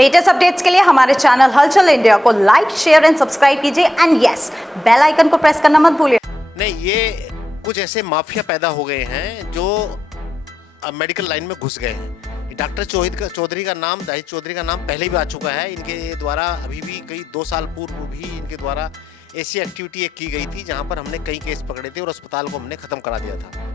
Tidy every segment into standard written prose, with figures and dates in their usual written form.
Latest updates के लिए हमारे चैनल हलचल इंडिया को लाइक, शेयर एंड सब्सक्राइब कीजिए एंड यस, बेल आइकन को प्रेस करना मत भूलिए। नहीं, ये कुछ ऐसे माफिया पैदा हो गए हैं जो मेडिकल लाइन में घुस गए हैं। डॉक्टर चौधरी का नाम, दाहिद चौधरी का नाम पहले भी आ चुका है। इनके द्वारा अभी भी कई 2 साल पूर्व भी इनके द्वारा ऐसी एक्टिविटी एक की गई थी जहां पर हमने कई केस पकड़े थे और अस्पताल को हमने ख़त्म करा दिया था।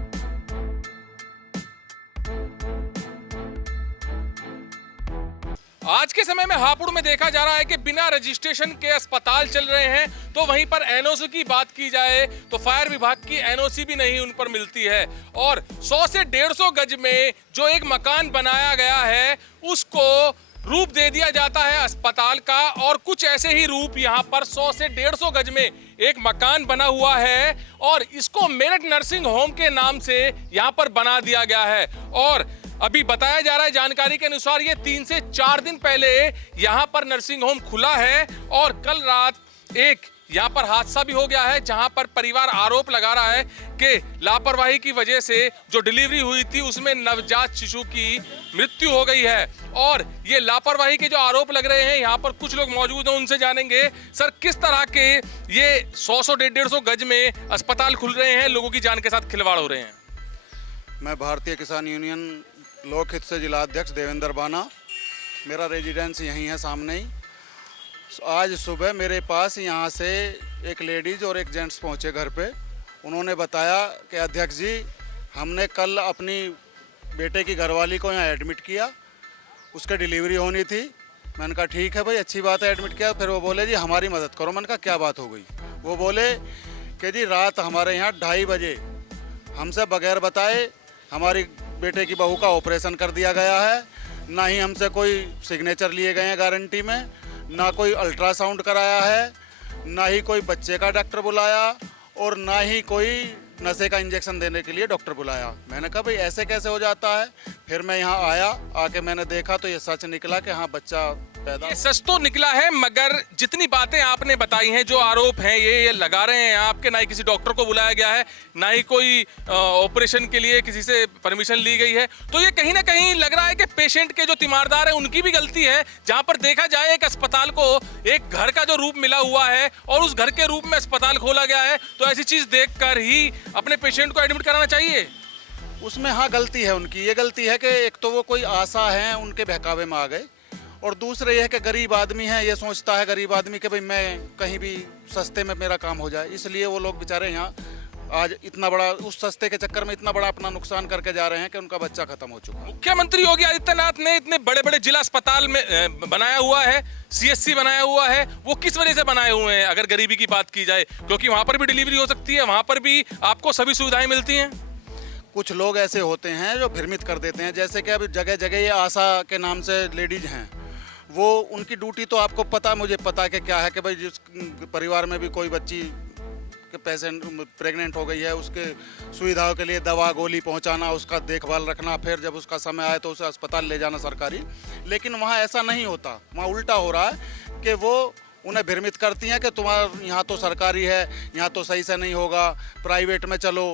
आज के समय में हापुड़ में देखा जा रहा है कि बिना रजिस्ट्रेशन के अस्पताल चल रहे हैं, तो वहीं पर एनओसी की बात की जाए तो फायर विभाग की एनओसी भी नहीं उन पर मिलती है। और 100 से 150 गज में जो एक मकान बनाया गया है उसको रूप दे दिया जाता है अस्पताल का, और कुछ ऐसे ही रूप यहाँ पर 100 से 150 गज में एक मकान बना हुआ है और इसको मेरठ नर्सिंग होम के नाम से यहाँ पर बना दिया गया है। और अभी बताया जा रहा है जानकारी के अनुसार ये 3 से 4 दिन पहले यहाँ पर नर्सिंग होम खुला है और कल रात एक यहाँ पर हादसा भी हो गया है, जहां पर परिवार आरोप लगा रहा है कि लापरवाही की वजह से जो डिलीवरी हुई थी उसमें नवजात शिशु की मृत्यु हो गई है। और ये लापरवाही के जो आरोप लग रहे हैं, यहाँ पर कुछ लोग मौजूद हैं, उनसे जानेंगे सर किस तरह के ये 100 150 गज में अस्पताल खुल रहे हैं, लोगों की जान के साथ खिलवाड़ हो रहे हैं। मैं भारतीय किसान यूनियन लोकहित से जिला अध्यक्ष देवेंद्र बाना, मेरा रेजिडेंस यहीं है सामने ही। आज सुबह मेरे पास यहाँ से एक लेडीज़ और एक जेंट्स पहुँचे घर पे। उन्होंने बताया कि अध्यक्ष जी, हमने कल अपनी बेटे की घरवाली को यहाँ एडमिट किया, उसके डिलीवरी होनी थी। मैंने कहा ठीक है भाई, अच्छी बात है, एडमिट किया। फिर वो बोले जी हमारी मदद करो। मैंने कहा क्या बात हो गई? वो बोले कि जी रात हमारे यहाँ 2:30 बजे हमसे बगैर बताए हमारी बेटे की बहू का ऑपरेशन कर दिया गया है। ना ही हमसे कोई सिग्नेचर लिए गए हैं गारंटी में, ना कोई अल्ट्रासाउंड कराया है, ना ही कोई बच्चे का डॉक्टर बुलाया और ना ही कोई नशे का इंजेक्शन देने के लिए डॉक्टर बुलाया। मैंने कहा भाई ऐसे कैसे हो जाता है? फिर मैं यहाँ आया, आके मैंने देखा तो ये सच निकला कि हाँ बच्चा पैदा। ये सच तो निकला है, मगर जितनी बातें आपने बताई हैं, जो आरोप हैं ये लगा रहे हैं आपके, ना ही किसी डॉक्टर को बुलाया गया है, ना ही कोई ऑपरेशन के लिए किसी से परमिशन ली गई है, तो ये कहीं ना कहीं लग रहा है कि पेशेंट के जो तीमारदार है उनकी भी गलती है। जहां पर देखा जाए एक अस्पताल को एक घर का जो रूप मिला हुआ है और उस घर के रूप में अस्पताल खोला गया है, तो ऐसी चीज देखकर ही अपने पेशेंट को एडमिट कराना चाहिए। उसमें हाँ गलती है उनकी। ये गलती है कि एक तो वो कोई आशा है, उनके बहकावे में आ गए, और दूसरे ये है कि गरीब आदमी है, ये सोचता है गरीब आदमी कि भाई मैं कहीं भी सस्ते में मेरा काम हो जाए, इसलिए वो लोग बेचारे यहाँ आज इतना बड़ा, उस सस्ते के चक्कर में इतना बड़ा अपना नुकसान करके जा रहे हैं कि उनका बच्चा खत्म हो चुका है। मुख्यमंत्री योगी आदित्यनाथ ने इतने बड़े बड़े जिला अस्पताल में बनाया हुआ है, सीएससी बनाया हुआ है, वो किस वजह से बनाए हुए हैं अगर गरीबी की बात की जाए? क्योंकि वहां पर भी डिलीवरी हो सकती है, वहां पर भी आपको सभी सुविधाएं मिलती हैं। कुछ लोग ऐसे होते हैं जो भ्रमित कर देते हैं, जैसे कि अभी जगह जगह ये आशा के नाम से लेडीज हैं, वो उनकी ड्यूटी तो आपको पता, मुझे पता कि क्या है कि भाई जिस परिवार में भी कोई बच्ची के पेशेंट प्रेग्नेंट हो गई है, उसके सुविधाओं के लिए दवा गोली पहुंचाना, उसका देखभाल रखना, फिर जब उसका समय आए तो उसे अस्पताल ले जाना सरकारी। लेकिन वहाँ ऐसा नहीं होता, वहाँ उल्टा हो रहा है कि वो उन्हें भ्रमित करती हैं कि तुम्हारा यहाँ तो सरकारी है, यहाँ तो सही से नहीं होगा, प्राइवेट में चलो।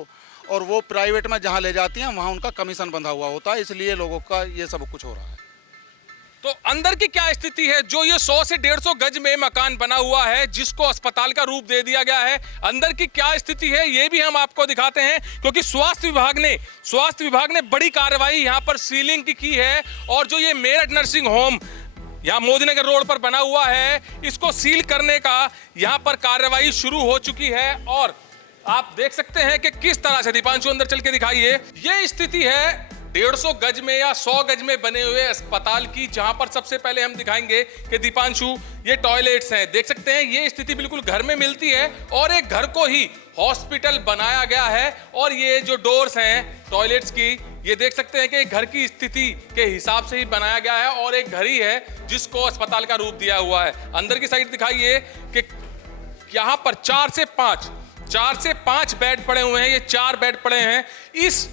और वो प्राइवेट में जहाँ ले जाती हैं वहाँ उनका कमीशन बंधा हुआ होता है, इसलिए लोगों का ये सब कुछ हो रहा है। तो अंदर की क्या स्थिति है? जो ये 100 से 150 गज में मकान बना हुआ है जिसको अस्पताल का रूप दे दिया गया है, अंदर की क्या स्थिति है ये भी हम आपको दिखाते हैं, क्योंकि स्वास्थ्य विभाग ने बड़ी कार्रवाई यहाँ पर सीलिंग की है। और जो ये मेरठ नर्सिंग होम यहाँ मोदीनगर रोड पर बना हुआ है, इसको सील करने का यहाँ पर कार्रवाई शुरू हो चुकी है। और आप देख सकते हैं कि किस तरह से, दीपांशु अंदर चल के दिखाइए, ये स्थिति है 150 गज में या 100 गज में बने हुए अस्पताल की, जहां पर सबसे पहले हम दिखाएंगे कि दीपांशु ये टॉयलेट्स हैं, देख सकते हैं ये स्थिति बिल्कुल घर में मिलती है और एक घर को ही हॉस्पिटल बनाया गया है। और ये जो डोर्स हैं टॉयलेट्स की, ये देख सकते हैं कि एक घर की स्थिति के हिसाब से ही बनाया गया है और एक घर ही है जिसको अस्पताल का रूप दिया हुआ है। अंदर की साइड दिखाइए कि यहाँ पर 4 से 5 बेड पड़े हुए हैं, ये 4 बेड पड़े हैं। इस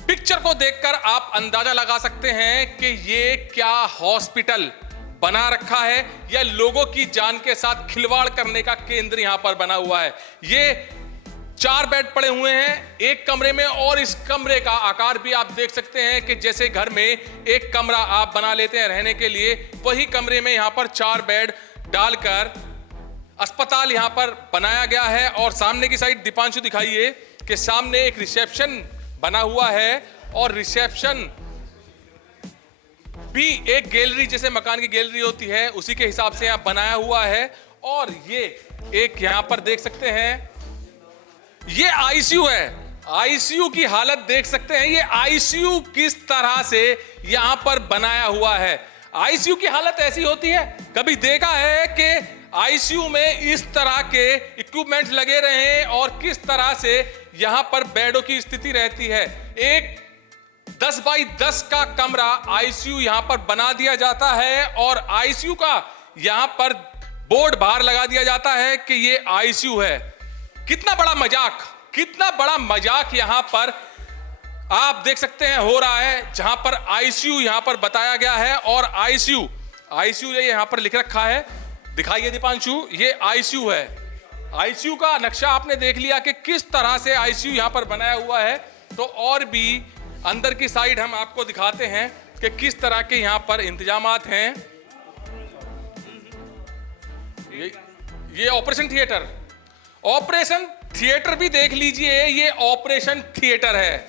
पिक्चर को देखकर आप अंदाजा लगा सकते हैं कि ये क्या हॉस्पिटल बना रखा है या लोगों की जान के साथ खिलवाड़ करने का केंद्र यहां पर बना हुआ है। ये 4 बेड पड़े हुए हैं एक कमरे में, और इस कमरे का आकार भी आप देख सकते हैं कि जैसे घर में एक कमरा आप बना लेते हैं रहने के लिए, वही कमरे में यहां पर 4 बेड डालकर अस्पताल यहां पर बनाया गया है। और सामने की साइड दीपांशु दिखाइए कि सामने एक रिसेप्शन बना हुआ है, और रिसेप्शन भी एक गैलरी, जैसे मकान की गैलरी होती है उसी के हिसाब से यहां बनाया हुआ है। और ये एक यहां पर देख सकते हैं, ये आईसीयू है। आईसीयू की हालत देख सकते हैं, ये आईसीयू किस तरह से यहां पर बनाया हुआ है। आईसीयू की हालत ऐसी होती है, कभी देखा है कि आईसीयू में इस तरह के इक्विपमेंट लगे रहे और किस तरह से यहां पर बेडों की स्थिति रहती है। एक 10 बाई 10 का कमरा आईसीयू यहां पर बना दिया जाता है, और आईसीयू का यहां पर बोर्ड बाहर लगा दिया जाता है कि ये आईसीयू है। कितना बड़ा मजाक, कितना बड़ा मजाक यहां पर आप देख सकते हैं हो रहा है, जहां पर आईसीयू यहां पर बताया गया है। और आईसीयू ये यहां पर लिख रखा है, दिखाइए दीपांशु, ये आईसीयू है। आईसीयू का नक्शा आपने देख लिया कि किस तरह से आईसीयू यहां पर बनाया हुआ है। तो और भी अंदर की साइड हम आपको दिखाते हैं कि किस तरह के यहां पर इंतजामात हैं। ये ऑपरेशन थिएटर भी देख लीजिए, ये ऑपरेशन थिएटर है।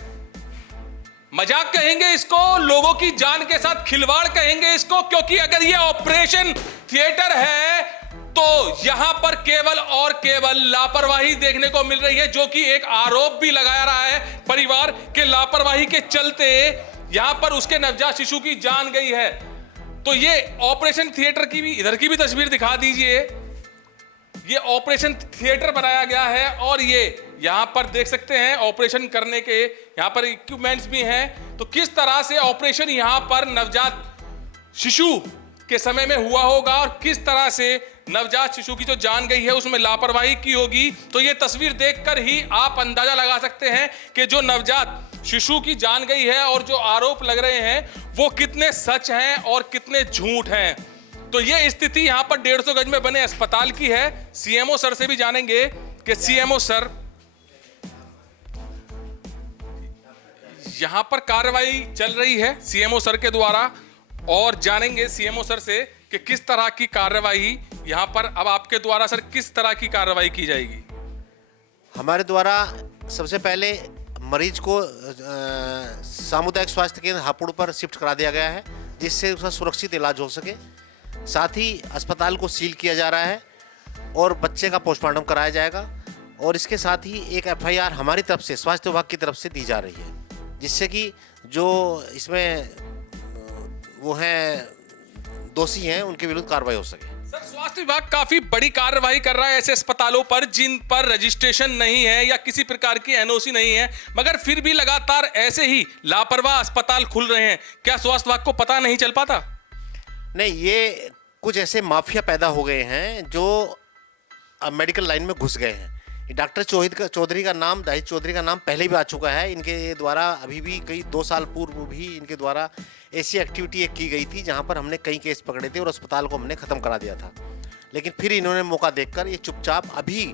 मजाक कहेंगे इसको, लोगों की जान के साथ खिलवाड़ कहेंगे इसको, क्योंकि अगर ये ऑपरेशन थिएटर है तो यहां पर केवल और केवल लापरवाही देखने को मिल रही है, जो कि एक आरोप भी लगाया रहा है परिवार के लापरवाही के चलते यहां पर उसके नवजात शिशु की जान गई है। तो ये ऑपरेशन थिएटर की भी, इधर की भी तस्वीर दिखा दीजिए, ये ऑपरेशन थिएटर बनाया गया है। और ये यहां पर देख सकते हैं ऑपरेशन करने के यहां पर इक्विपमेंट्स भी हैं। तो किस तरह से ऑपरेशन यहां पर नवजात शिशु के समय में हुआ होगा, और किस तरह से नवजात शिशु की जो जान गई है उसमें लापरवाही की होगी। तो ये तस्वीर देखकर ही आप अंदाजा लगा सकते हैं कि जो नवजात शिशु की जान गई है और जो आरोप लग रहे हैं वो कितने सच हैं और कितने झूठ हैं। तो ये स्थिति यहां पर 150 गज में बने अस्पताल की है। सीएमओ सर से भी जानेंगे कि सीएमओ सर, यहां पर कार्रवाई चल रही है सीएमओ सर के द्वारा, और जानेंगे सीएमओ सर से कि किस तरह की कार्रवाई यहां पर अब आपके द्वारा सर किस तरह की कार्रवाई की जाएगी। हमारे द्वारा सबसे पहले मरीज को सामुदायिक स्वास्थ्य केंद्र हापुड़ पर शिफ्ट करा दिया गया है, जिससे उसका सुरक्षित इलाज हो सके। साथ ही अस्पताल को सील किया जा रहा है और बच्चे का पोस्टमार्टम कराया जाएगा। और इसके साथ ही एक एफआईआर हमारी तरफ से, स्वास्थ्य विभाग की तरफ से दी जा रही है, जिससे कि जो इसमें वो हैं दोषी हैं उनके विरुद्ध कार्रवाई हो सके। सर, स्वास्थ्य विभाग काफी बड़ी कार्रवाई कर रहा है ऐसे अस्पतालों पर जिन पर रजिस्ट्रेशन नहीं है या किसी प्रकार की एनओसी नहीं है, मगर फिर भी लगातार ऐसे ही लापरवाह अस्पताल खुल रहे हैं। क्या स्वास्थ्य विभाग को पता नहीं चल पाता? नहीं, ये कुछ ऐसे माफिया पैदा हो गए हैं जो अब मेडिकल लाइन में घुस गए हैं। डॉक्टर चौधरी का नाम, दाहिद चौधरी का नाम पहले भी आ चुका है। इनके द्वारा अभी भी कई 2 साल पूर्व भी इनके द्वारा ऐसी एक्टिविटी एक की गई थी जहां पर हमने कई केस पकड़े थे और अस्पताल को हमने ख़त्म करा दिया था। लेकिन फिर इन्होंने मौका देखकर ये चुपचाप अभी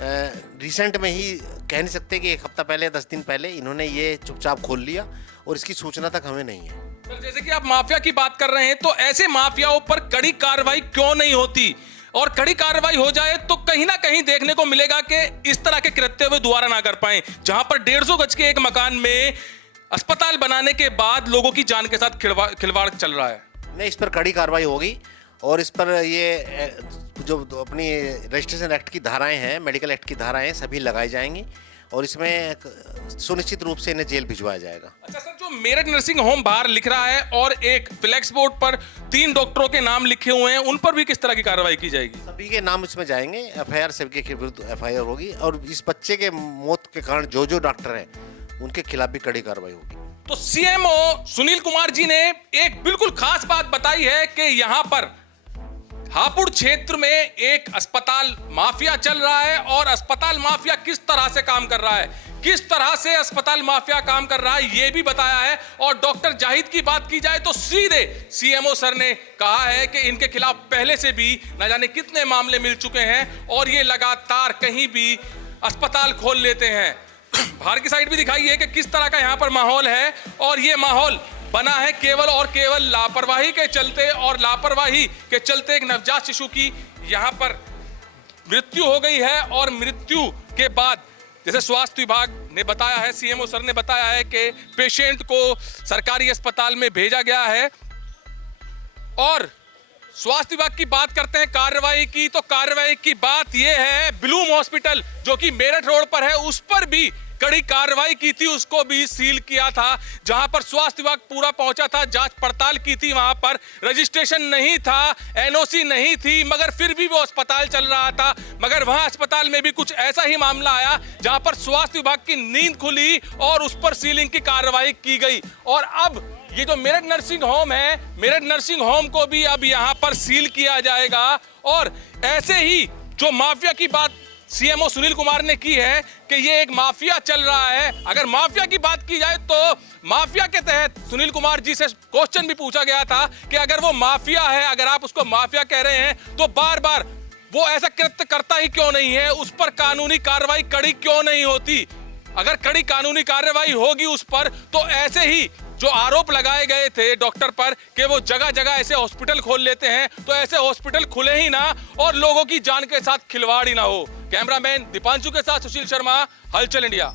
रिसेंट में ही, कह नहीं सकते कि 1 हफ्ता पहले 10 दिन पहले इन्होंने ये चुपचाप खोल लिया और इसकी सूचना तक हमें नहीं है। सर, जैसे कि आप माफिया की बात कर रहे हैं, तो ऐसे माफियाओं पर कड़ी कार्रवाई क्यों नहीं होती? और कड़ी कार्रवाई हो जाए तो कहीं ना कहीं देखने को मिलेगा कि इस तरह के कृत्य वे दोबारा ना कर पाए, जहां पर 150 गज के एक मकान में अस्पताल बनाने के बाद लोगों की जान के साथ खिलवाड़ चल रहा है। नहीं, इस पर कड़ी कार्रवाई होगी और इस पर ये जो अपनी रजिस्ट्रेशन एक्ट की धाराएं हैं, मेडिकल एक्ट की धाराएं सभी लगाई जाएंगी और इसमें सुनिश्चित रूप से इन्हें जेल भिजवाया जाएगा। अच्छा सर, जो मेरठ नर्सिंग होम बाहर लिख रहा है और एक फ्लैक्स बोर्ड पर 3 डॉक्टरों के नाम लिखे हुए हैं, उन पर भी किस तरह की कार्रवाई की जाएगी? सभी के नाम इसमें जाएंगे, एफआईआर सभी के विरुद्ध एफआईआर होगी और इस बच्चे के मौत के कारण जो डॉक्टर हैं उनके खिलाफ भी कड़ी कार्रवाई होगी। तो सीएमओ सुनील कुमार जी ने एक बिल्कुल खास बात बताई है कि यहां पर हापुड़ क्षेत्र में एक अस्पताल माफिया चल रहा है और अस्पताल माफिया किस तरह से काम कर रहा है, किस तरह से अस्पताल माफिया काम कर रहा है, यह भी बताया है। और डॉक्टर जाहिद की बात की जाए तो सीधे सीएमओ सर ने कहा है कि इनके खिलाफ पहले से भी न जाने कितने मामले मिल चुके हैं और ये लगातार कहीं भी अस्पताल खोल लेते हैं। बाहर की साइड भी दिखाइए कि किस तरह का यहाँ पर माहौल है, और ये माहौल बना है केवल और केवल लापरवाही के चलते, और लापरवाही के चलते एक नवजात शिशु की यहाँ पर मृत्यु हो गई है। और मृत्यु के बाद जैसे स्वास्थ्य विभाग ने बताया है, सीएमओ सर ने बताया है कि पेशेंट को सरकारी अस्पताल में भेजा गया है। और स्वास्थ्य विभाग की बात करते हैं कार्रवाई की, तो कार्रवाई की बात यह है ब्लूम हॉस्पिटल जो कि मेरठ रोड पर है, उस पर भी कड़ी कार्रवाई की थी, उसको भी सील किया था। जहां पर स्वास्थ्य विभाग पूरा पहुंचा था, जांच पड़ताल की थी, वहां पर रजिस्ट्रेशन नहीं था, एनओसी नहीं थी, मगर फिर भी वो अस्पताल चल रहा था। मगर वहां अस्पताल में भी कुछ ऐसा ही मामला आया जहां पर स्वास्थ्य विभाग की नींद खुली और उस पर सीलिंग की कार्रवाई की गई। और अब ये जो मेरठ नर्सिंग होम है, मेरठ नर्सिंग होम को भी अब यहां पर सील किया जाएगा। और ऐसे ही जो माफिया की बात सीएमओ सुनील कुमार ने की है कि ये एक माफिया चल रहा है, अगर माफिया की बात की जाए तो माफिया के तहत सुनील कुमार जी से क्वेश्चन भी पूछा गया था कि अगर वो माफिया है, अगर आप उसको माफिया कह रहे हैं, तो बार बार वो ऐसा कृत्य करता ही क्यों नहीं है, उस पर कानूनी कार्रवाई कड़ी क्यों नहीं होती। अगर कड़ी कानूनी कार्रवाई होगी उस पर, तो ऐसे ही जो आरोप लगाए गए थे डॉक्टर पर कि वो जगह जगह ऐसे हॉस्पिटल खोल लेते हैं, तो ऐसे हॉस्पिटल खुले ही ना और लोगों की जान के साथ खिलवाड़ ही ना हो। कैमरामैन दीपांशु के साथ सुशील शर्मा, हलचल इंडिया।